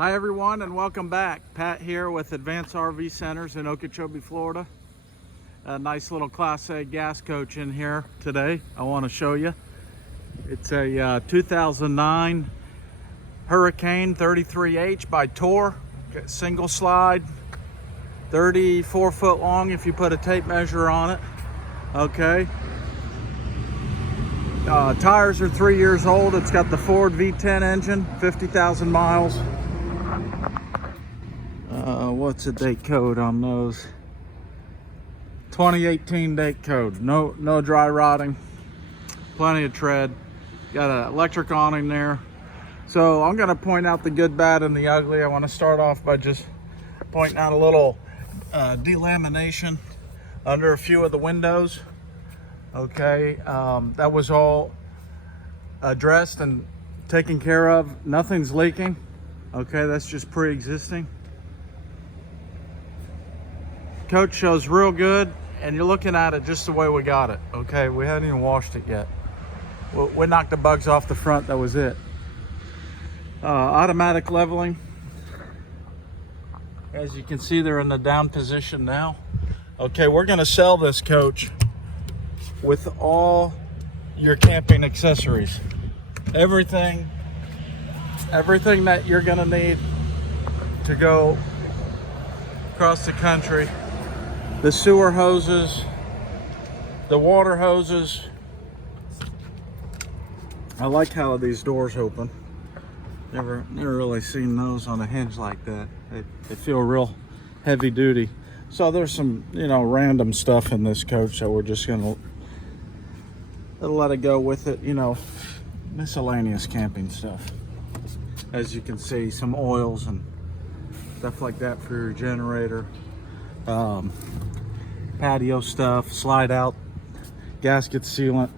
Hi everyone and welcome back. Pat here with Advanced RV Centers in Okeechobee, Florida. A nice little Class A gas coach in here today. I want to show you. It's a 2009 Hurricane 33H by Thor. Single slide, 34 foot long if you put a tape measure on it. Okay. Tires are 3 years old. It's got the Ford V10 engine, 50,000 miles. What's the date code on those? 2018 date code. No dry rotting. Plenty of tread. Got an electric awning there. So I'm going to point out the good, bad, and the ugly. I want to start off by just pointing out a little delamination under a few of the windows. Okay, that was all addressed and taken care of. Nothing's leaking. Okay, that's just pre-existing. Coach shows real good, and you're looking at it just the way we got it. Okay, we haven't even washed it yet. We knocked the bugs off the front, that was it. Automatic leveling. As you can see, they're in the down position now. Okay, we're gonna sell this coach with all your camping accessories. Everything that you're gonna need to go across the country. The sewer hoses, the water hoses. I like how these doors open. Never really seen those on a hinge like that. They feel real heavy duty. So there's some, random stuff in this coach that we're just gonna let it go with it, miscellaneous camping stuff. As you can see, some oils and stuff like that for your generator. Patio stuff, slide out, gasket sealant.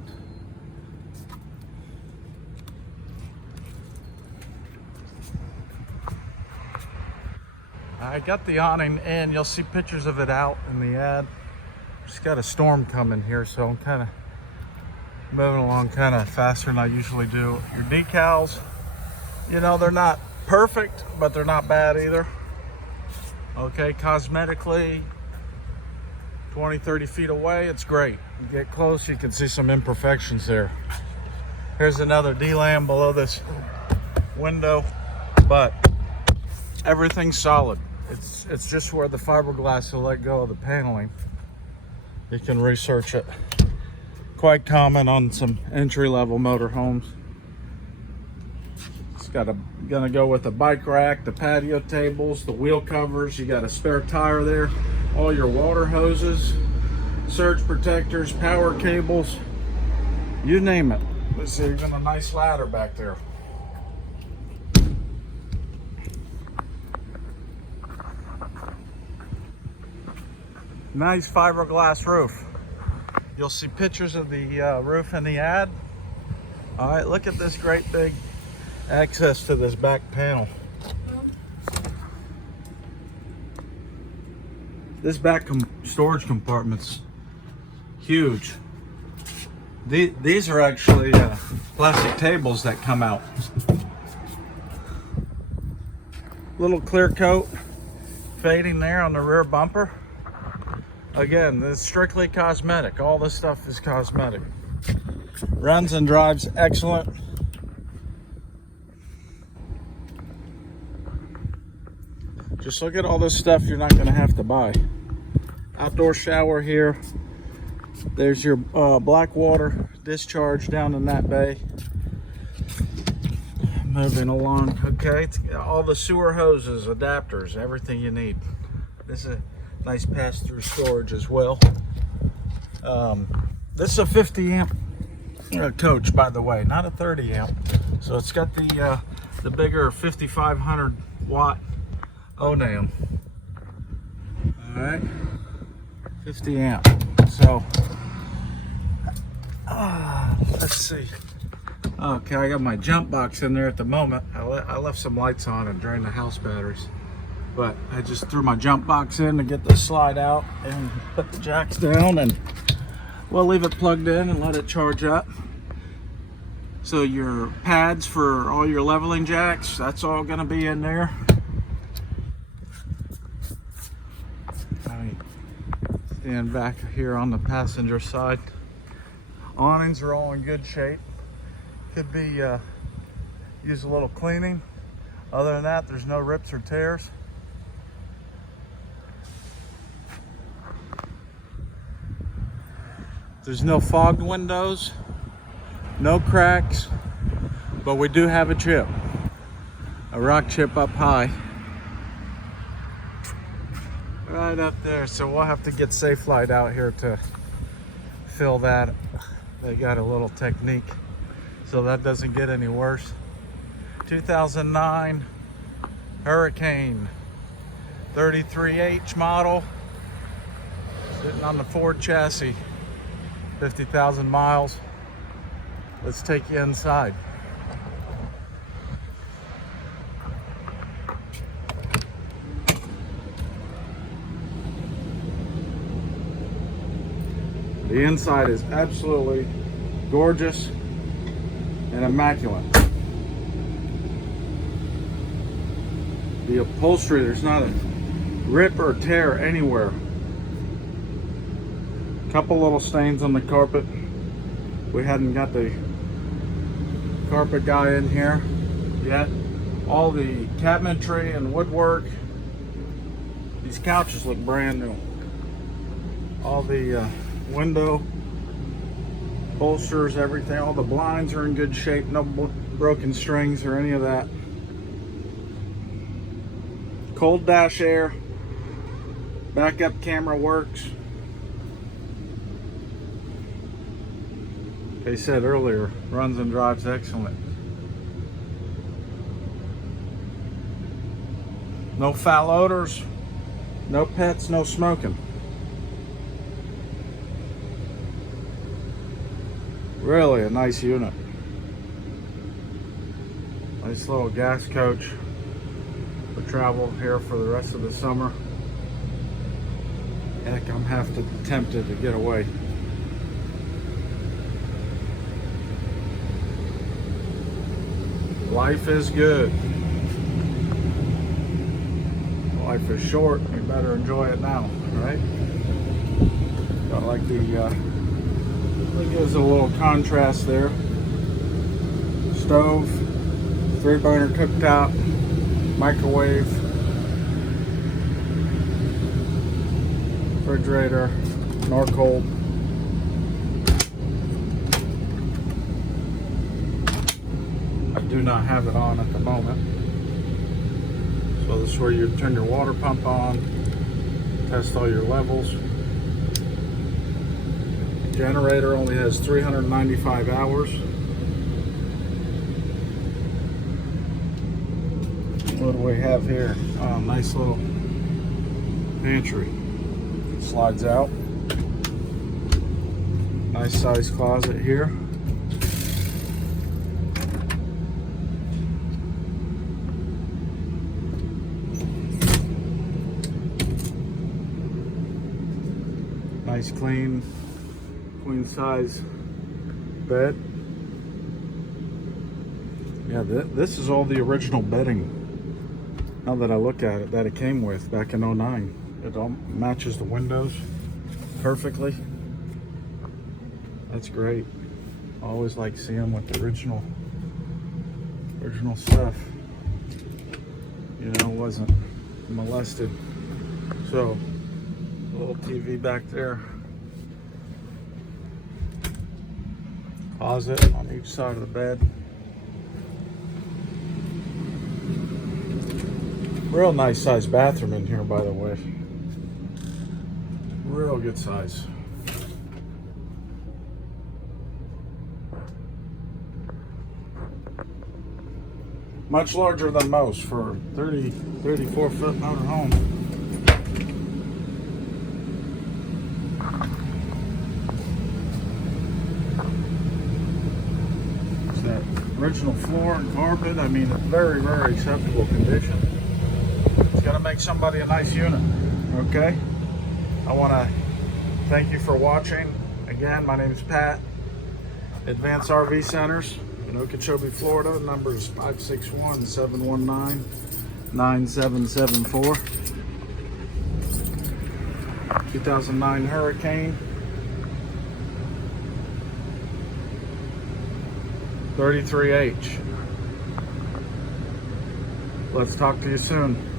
I got the awning in. You'll see pictures of it out in the ad. Just got a storm coming here, so I'm kind of moving along kind of faster than I usually do. Your decals, they're not perfect, but they're not bad either. Okay, cosmetically, 20-30 feet away, it's great. You get close, you can see some imperfections there. Here's another D-lam below this window, but everything's solid. It's just where the fiberglass will let go of the paneling. You can research it. Quite common on some entry-level motorhomes. It's gonna go with the bike rack, the patio tables, the wheel covers. You got a spare tire there, all your water hoses, surge protectors, power cables, you name it. Let's see, there's a nice ladder back there. Nice fiberglass roof. You'll see pictures of the roof in the ad. All right, look at this great big access to this back panel. This back storage compartment's huge. These are actually plastic tables that come out. Little clear coat fading there on the rear bumper. Again, this is strictly cosmetic. All this stuff is cosmetic. Runs and drives excellent. Just look at all this stuff you're not going to have to buy. Outdoor shower here. There's your black water discharge down in that bay. Moving along. Okay, all the sewer hoses, adapters, everything you need. This is a nice pass-through storage as well. This is a 50 amp coach, by the way, not a 30 amp. So it's got the bigger 5500 watt ONAM. All right, 50 amp. So let's see. Okay, I got my jump box in there at the moment. I left some lights on and drained the house batteries. But I just threw my jump box in to get this slide out and put the jacks down, and we'll leave it plugged in and let it charge up. So your pads for all your leveling jacks, that's all gonna be in there. And back here on the passenger side, awnings are all in good shape. Could be use a little cleaning. Other than that, there's no rips or tears. There's no fogged windows, no cracks, but we do have a chip, a rock chip up high. Right up there, so we'll have to get Safelite out here to fill that. They got a little technique so that doesn't get any worse. 2009 Hurricane 33H model, sitting on the Ford chassis, 50,000 miles. Let's take you inside. The inside is absolutely gorgeous and immaculate. The upholstery, there's not a rip or tear anywhere. Couple little stains on the carpet. We hadn't got the carpet guy in here yet. All the cabinetry and woodwork. These couches look brand new. All the window bolsters, everything, all the blinds are in good shape, no broken strings or any of that. Cold dash air, backup camera works. They said earlier, runs and drives excellent. No foul odors, no pets, no smoking. Really a nice unit. Nice little gas coach for travel here for the rest of the summer. Heck, I'm half tempted to get away. Life is good. Life is short. We better enjoy it now, right? Got like the gives a little contrast there. Stove, 3-burner cooktop, microwave, refrigerator, Norcold. I do not have it on at the moment. So this is where you turn your water pump on, test all your levels. Generator only has 395 hours. What do we have here? Oh, nice little pantry. It slides out. Nice size closet here. Nice clean queen size bed. Yeah, this is all the original bedding, now that I look at it, that it came with back in '09. It all matches the windows perfectly. That's great. I always like seeing them with the original stuff. You know, wasn't molested. So, a little TV back there. Closet on each side of the bed. Real nice size bathroom in here, by the way. Real good size. Much larger than most for 34 foot motor home. Original floor and carpet. I mean, it's very, very acceptable condition. It's gonna make somebody a nice unit. Okay, I want to thank you for watching. Again, my name is Pat. Advanced RV Centers in Okeechobee, Florida. Number is 561-719-9774. 2009 Hurricane. 33H. Let's talk to you soon.